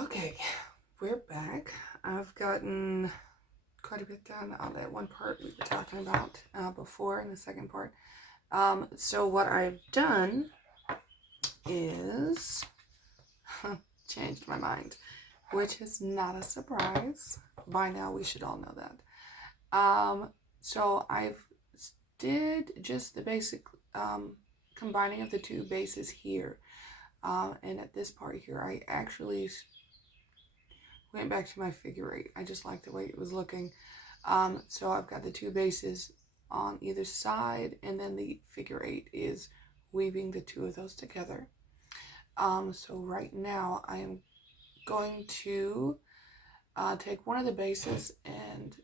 Okay, we're back. I've gotten quite a bit done on that one part we were talking about before in the second part. So what I've done is changed my mind, which is not a surprise. By now, we should all know that. So I've did just the basic combining of the two bases here. And at this part here, I actually went back to my figure eight. I just like the way it was looking. So I've got the two bases on either side, and then the figure eight is weaving the two of those together. So right now I am going to take one of the bases and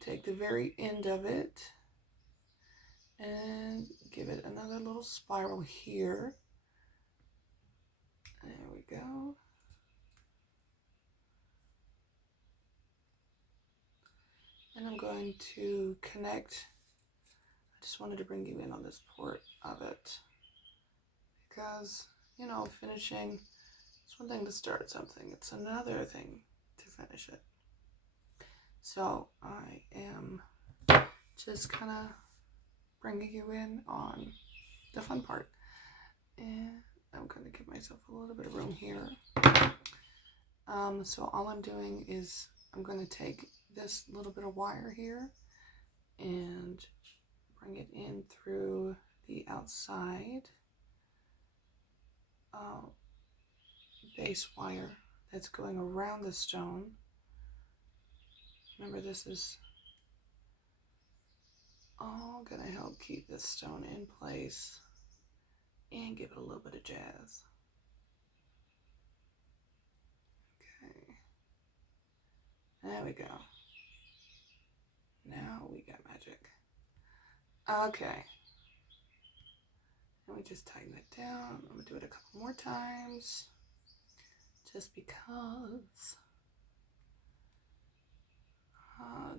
take the very end of it and give it another little spiral here. There we go. And I'm going to connect. I just wanted to bring you in on this part of it because, you know, finishing, it's one thing to start something, it's another thing to finish it. So I am just kind of bringing you in on the fun part. And I'm going to give myself a little bit of room here. So all I'm doing is I'm going to take this little bit of wire here and bring it in through the outside base wire that's going around the stone. Remember, this is all going to help keep this stone in place and give it a little bit of jazz. Okay, there we go. Now we got magic. Okay, and we just tighten it down. I'm gonna do it a couple more times just because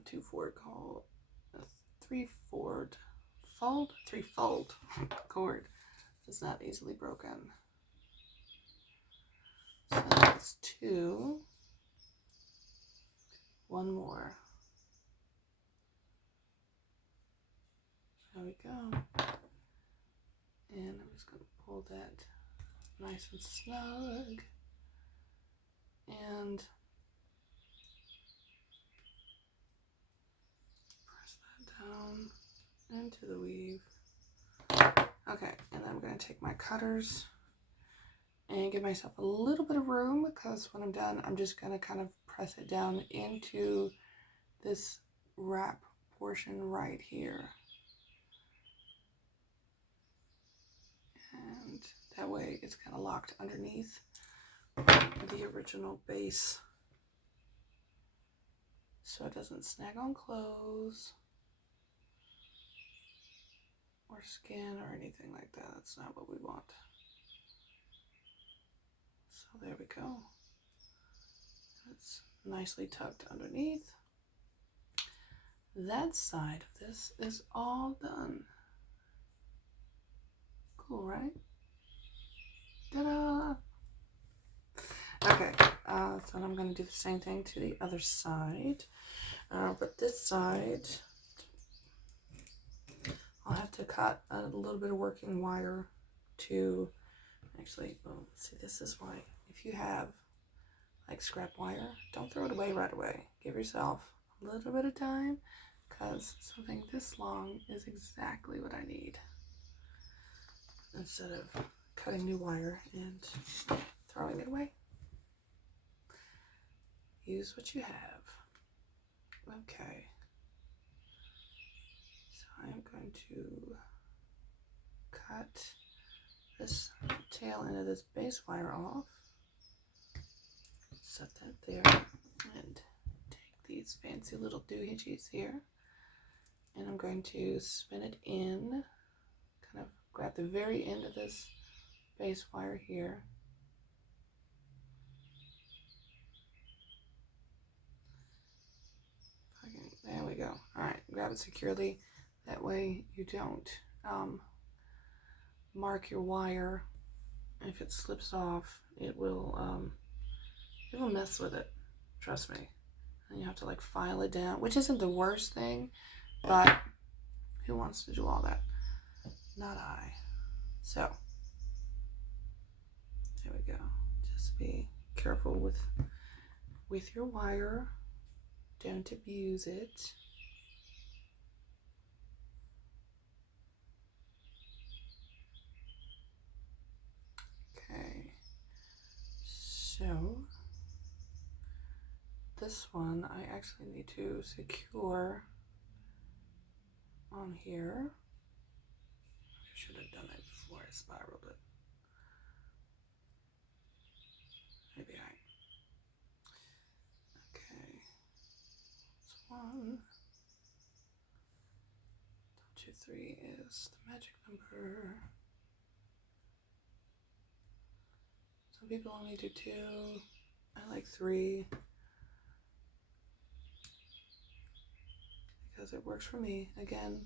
2/4 three-fold cord is not easily broken. So that's two. One more. There we go. And I'm just going to pull that nice and snug. And press that down into the weave. Okay, and then I'm going to take my cutters and give myself a little bit of room because when I'm done, I'm just going to kind of press it down into this wrap portion right here. And that way it's kind of locked underneath the original base so it doesn't snag on clothes or skin or anything like that. That's not what we want. So there we go. It's nicely tucked underneath. That side of this is all done. Cool, right? Ta-da! Okay, so I'm going to do the same thing to the other side. But this side, I'll have to cut a little bit of working wire to actually, well, see, this is why if you have like scrap wire, don't throw it away right away. Give yourself a little bit of time because something this long is exactly what I need instead of cutting new wire and throwing it away. Use what you have. Okay. So I'm going to cut this tail end of this base wire off. Set that there and take these fancy little doohickeys here. And I'm going to spin it in, kind of grab the very end of this base wire here. There we go. All right, grab it securely. That way you don't mark your wire. If it slips off, it will People mess with it, trust me. And you have to like file it down, which isn't the worst thing, but who wants to do all that? Not I. So, there we go. Just be careful with your wire. Don't abuse it. Okay. So, this one I actually need to secure on here. I should have done it before I spiraled it. Maybe I. Okay. It's 1, 2, 3 is the magic number. Some people only do 2. I like 3 because it works for me. Again,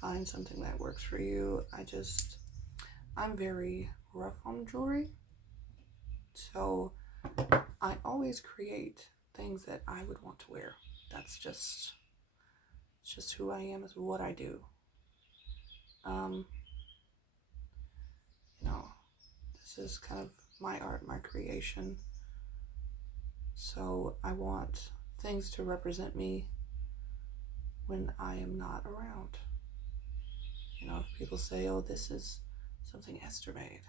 find something that works for you. I'm very rough on jewelry, so I always create things that I would want to wear. That's just who I am. Is what I do. You know, this is kind of my art, my creation. So I want things to represent me when I am not around. You know, if people say, oh, this is something Esther made,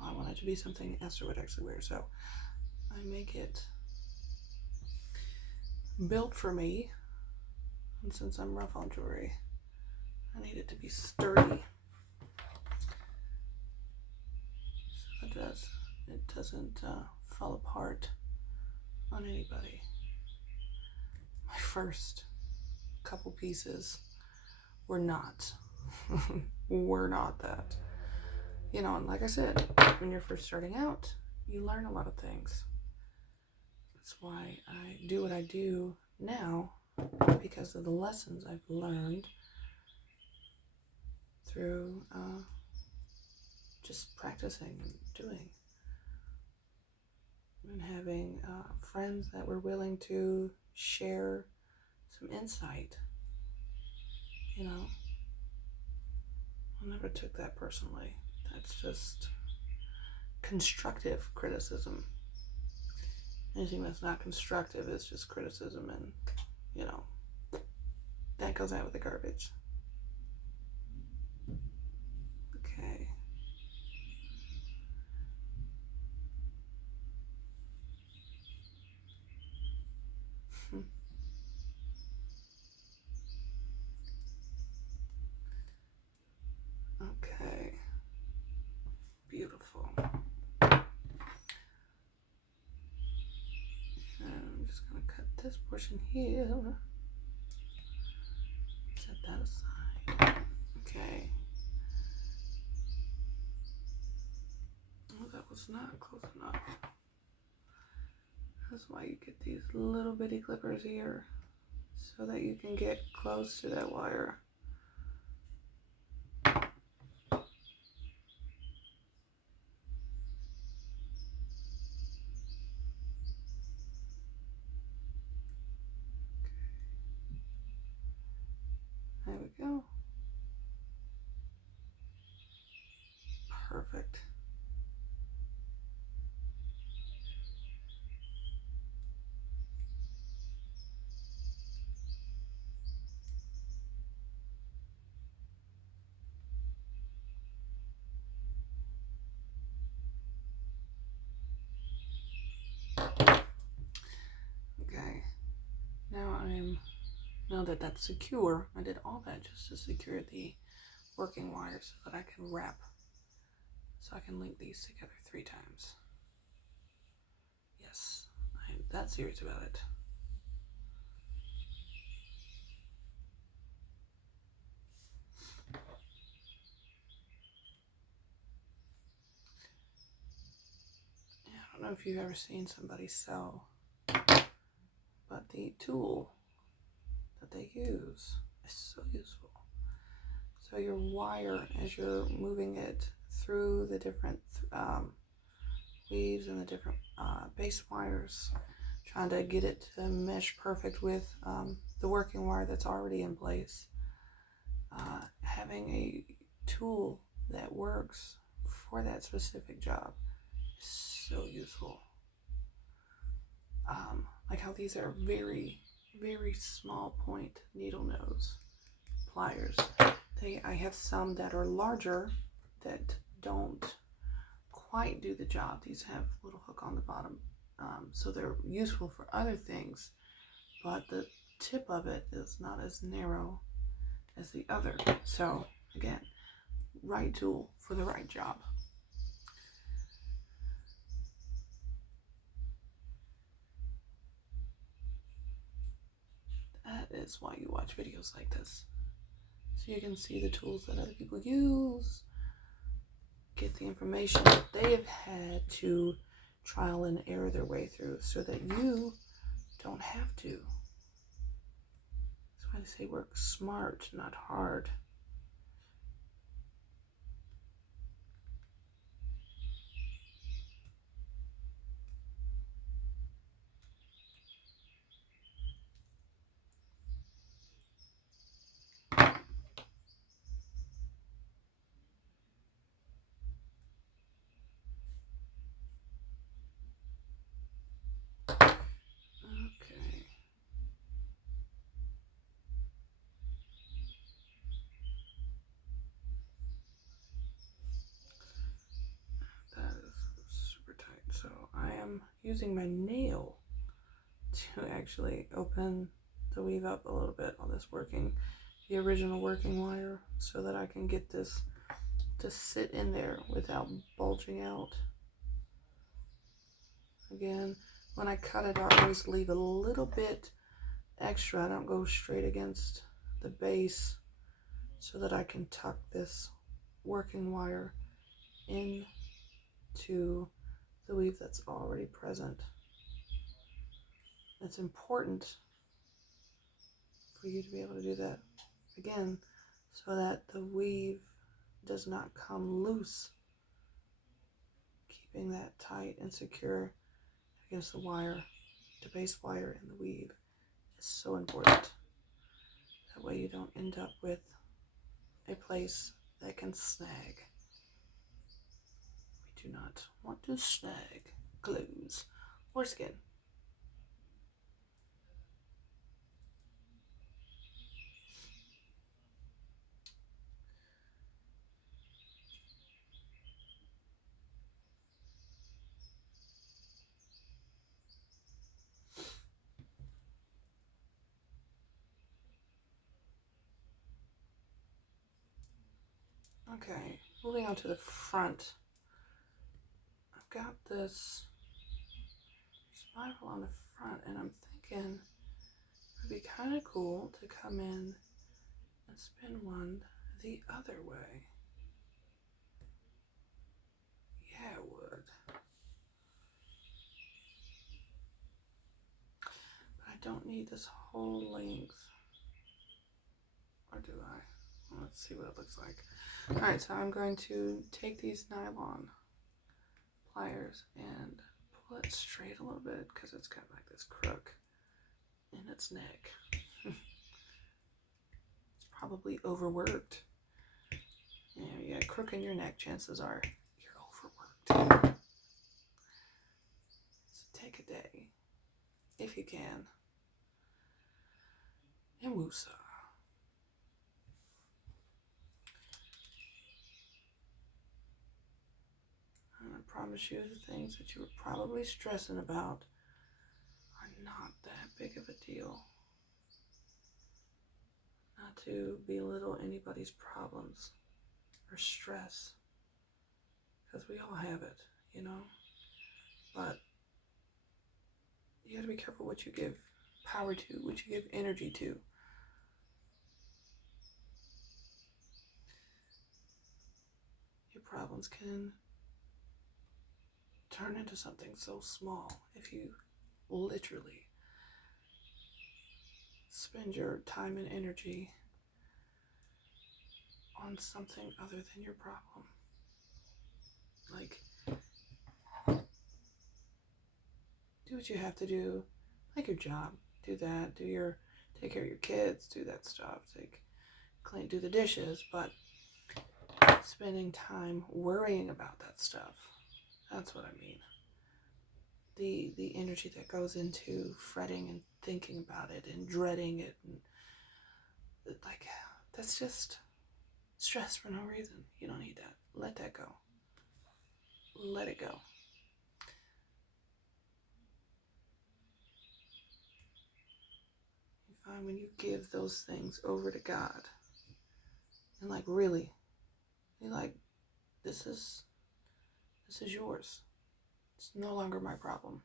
well, I want it to be something Esther would actually wear. So I make it built for me. And since I'm rough on jewelry, I need it to be sturdy. So it doesn't fall apart on anybody. My first couple pieces were not that. You know, and like I said, when you're first starting out, you learn a lot of things. That's why I do what I do now, because of the lessons I've learned through just practicing and doing, and having friends that were willing to share some insight. You know, I never took that personally. That's just constructive criticism. Anything that's not constructive is just criticism, and you know, that goes out with the garbage. Okay. Okay. Beautiful. I'm just going to cut this portion here. Set that aside. Okay. Oh, that was not close enough. That's why you get these little bitty clippers here, so that you can get close to that wire. There we go. Perfect. Okay. Now that that's secure, I did all that just to secure the working wire so that I can wrap, so I can link these together 3 times. Yes, I'm that serious about it. Yeah, I don't know if you've ever seen somebody sew, but the tool that they use is so useful. So your wire, as you're moving it through the different weaves and the different base wires, trying to get it to mesh perfect with the working wire that's already in place. Having a tool that works for that specific job is so useful. Like how these are very, very small point needle nose pliers. I have some that are larger that don't quite do the job. These have a little hook on the bottom, so they're useful for other things, but the tip of it is not as narrow as the other. So again, right tool for the right job. That is why you watch videos like this, so you can see the tools that other people use, get the information that they have had to trial and error their way through, so that you don't have to. That's why they say work smart, not hard. Okay. That is super tight. So I am using my nail to actually open the weave up a little bit on this the original working wire, so that I can get this to sit in there without bulging out. Again, when I cut it, I always leave a little bit extra. I don't go straight against the base, so that I can tuck this working wire into the weave that's already present. It's important for you to be able to do that, again, so that the weave does not come loose. Keeping that tight and secure against the wire, the base wire and the weave, is so important. That way you don't end up with a place that can snag. We do not want to snag clothes or skin. Okay, moving on to the front. I've got this spiral on the front, and I'm thinking it would be kind of cool to come in and spin one the other way. Yeah, it would. But I don't need this whole length. Or do I? Well, let's see what it looks like. Alright, so I'm going to take these nylon pliers and pull it straight a little bit, because it's got like this crook in its neck. It's probably overworked. Yeah, you got a crook in your neck, chances are you're overworked. So take a day, if you can, and woosah. I promise you, the things that you were probably stressing about are not that big of a deal. Not to belittle anybody's problems or stress, because we all have it, you know. But you gotta be careful what you give power to, what you give energy to. Your problems can turn into something so small if you literally spend your time and energy on something other than your problem. Like, do what you have to do, like your job. Do that. Take care of your kids. Do that stuff. Do the dishes. But spending time worrying about that stuff. That's what I mean. The energy that goes into fretting and thinking about it and dreading it, and like, that's just stress for no reason. You don't need that. Let that go. Let it go. You find when you give those things over to God and like really, you're like, this is yours. It's no longer my problem.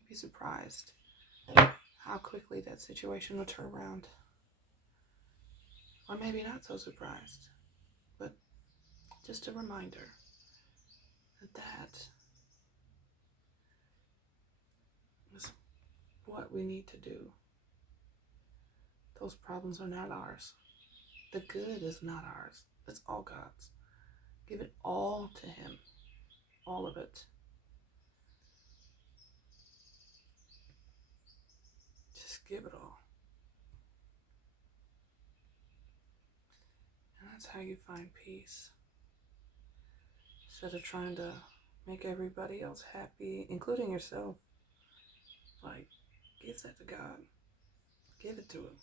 You'd be surprised how quickly that situation will turn around. Or maybe not so surprised, but just a reminder that is what we need to do. Those problems are not ours. The good is not ours. It's all God's. Give it all to Him. All of it. Just give it all. And that's how you find peace. Instead of trying to make everybody else happy, including yourself, like, give that to God. Give it to Him.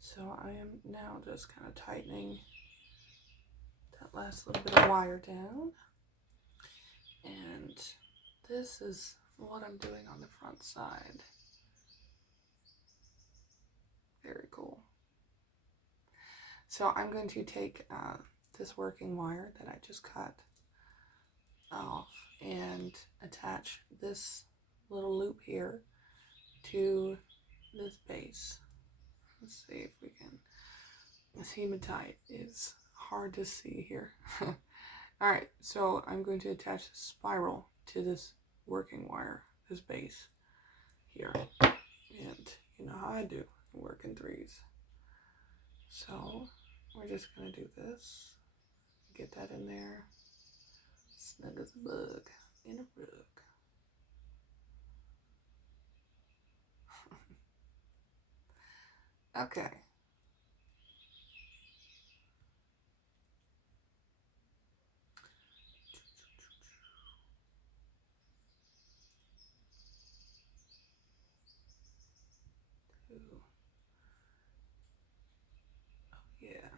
So I am now just kind of tightening that last little bit of wire down. And this is what I'm doing on the front side. Very cool. So I'm going to take this working wire that I just cut off and attach this little loop here to this base. Let's see if we can. This hematite is hard to see here. Alright, so I'm going to attach a spiral to this working wire, this base here. And you know how I do, I work in threes. So we're just going to do this. Get that in there. Snug as a bug in a rug. Okay. Ooh. Oh, yeah.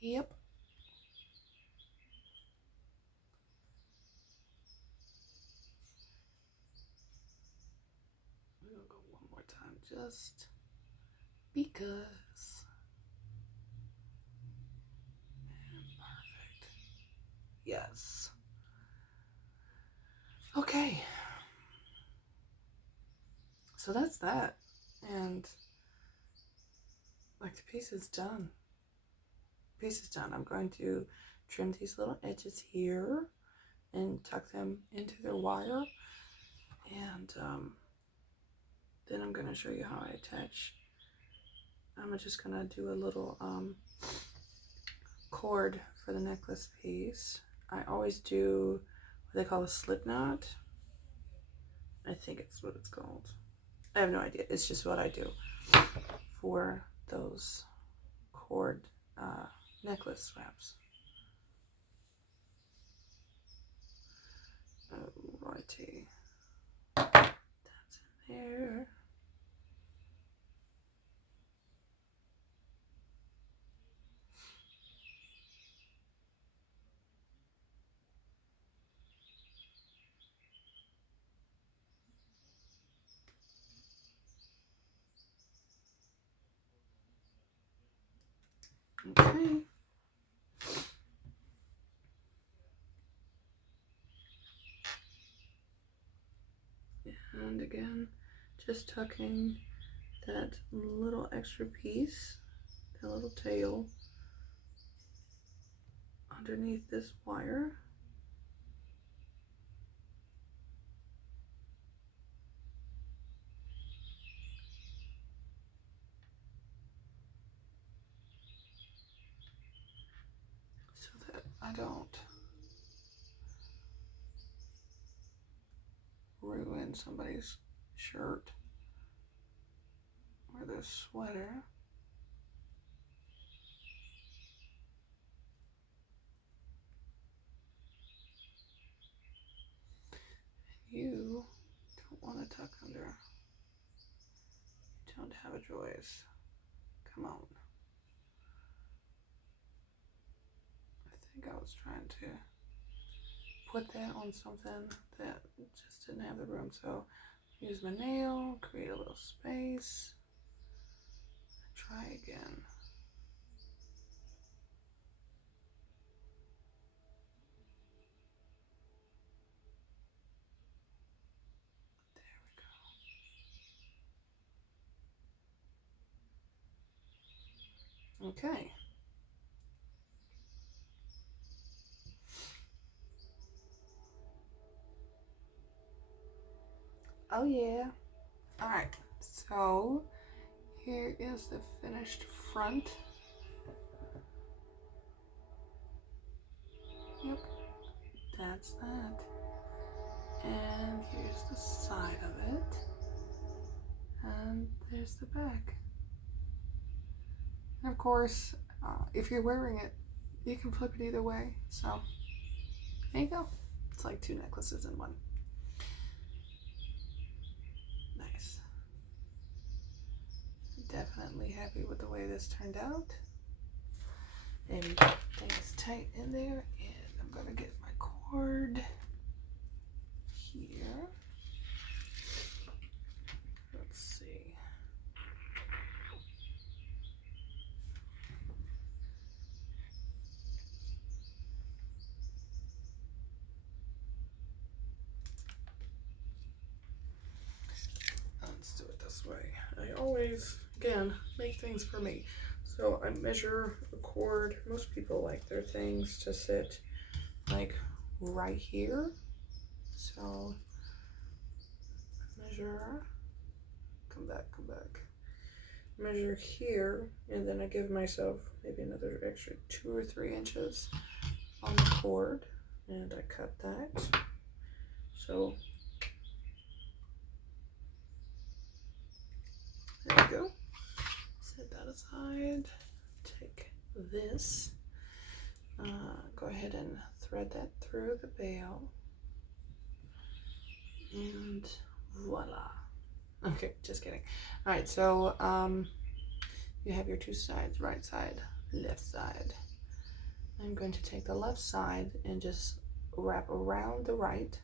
Yep. We're going to go one more time just because. And perfect. Yes. Okay. So that's that. And like the piece is done. Piece is done. I'm going to trim these little edges here and tuck them into their wire. And then I'm going to show you how I attach. I'm just going to do a little cord for the necklace piece. I always do what they call a slip knot. I think it's what it's called. I have no idea. It's just what I do for those cord necklace wraps. Alrighty. That's in there. Okay. And again, just tucking that little extra piece, that little tail, underneath this wire. don't ruin somebody's shirt or their sweater. And you don't want to tuck under. You don't have a choice. Come on. I think I was trying to put that on something that just didn't have the room. So use my nail, create a little space, and try again. There we go. Okay. Oh yeah. All right. So here is the finished front. Yep, that's that. And here's the side of it. And there's the back. And of course, if you're wearing it, you can flip it either way. So there you go. It's like two necklaces in one. Nice. Definitely happy with the way this turned out. Everything is tight in there, and I'm gonna get my cord here. Let's see. Let's do it this way. I always, again, make things for me. So I measure a cord. Most people like their things to sit like right here. So measure, come back. Measure here, and then I give myself maybe another extra 2 or 3 inches on the cord, and I cut that. So there we go. Set that aside. Take this. Go ahead and thread that through the bail. And voila. Okay, just kidding. All right, so you have your 2 sides, right side, left side. I'm going to take the left side and just wrap around the right.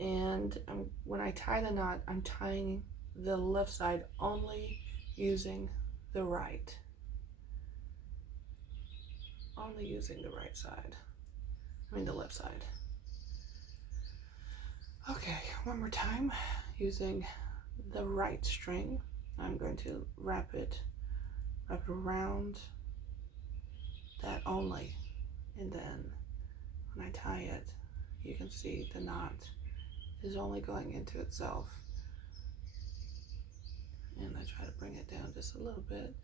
And when I tie the knot, I'm tying the left side only using the right. Only using the right side. I mean the left side. Okay, one more time. Using the right string, I'm going to wrap it around that only. And then when I tie it, you can see the knot is only going into itself. And I try to bring it down just a little bit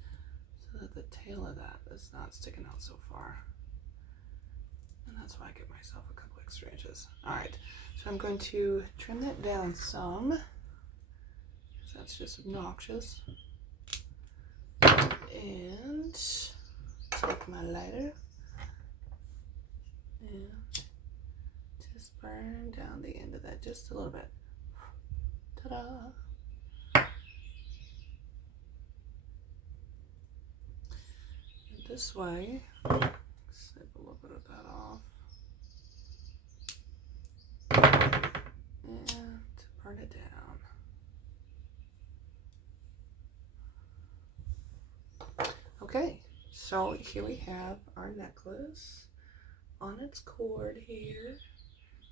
so that the tail of that is not sticking out so far. And that's why I give myself a couple extra inches. All right, so I'm going to trim that down some, because that's just obnoxious. And take my lighter and just burn down the end of that just a little bit. Ta-da! And this way, snip a little bit of that off. And burn it down. Okay, so here we have our necklace on its cord here.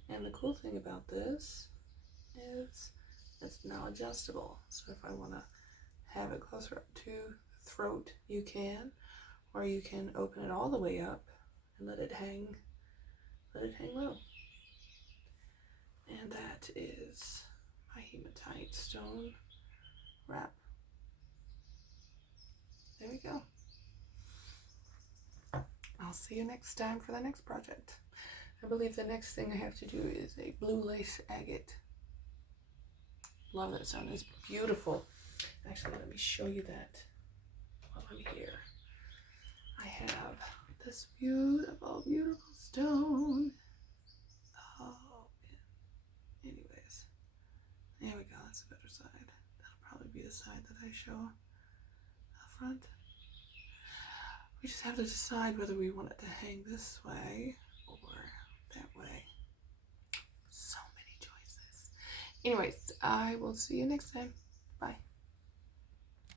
And the cool thing about this is it's now adjustable. So if I want to have it closer up to the throat, you can, or you can open it all the way up and let it hang low. And that is my hematite stone wrap. There we go. I'll see you next time for the next project. I believe the next thing I have to do is a blue lace agate. Love that sound. It's beautiful. Actually, let me show you that while I'm here. I have this beautiful, beautiful stone. Oh, man. Anyways, there we go. That's a better side. That'll probably be the side that I show up front. We just have to decide whether we want it to hang this way or that way. So many choices. Anyways, I will see you next time. Bye.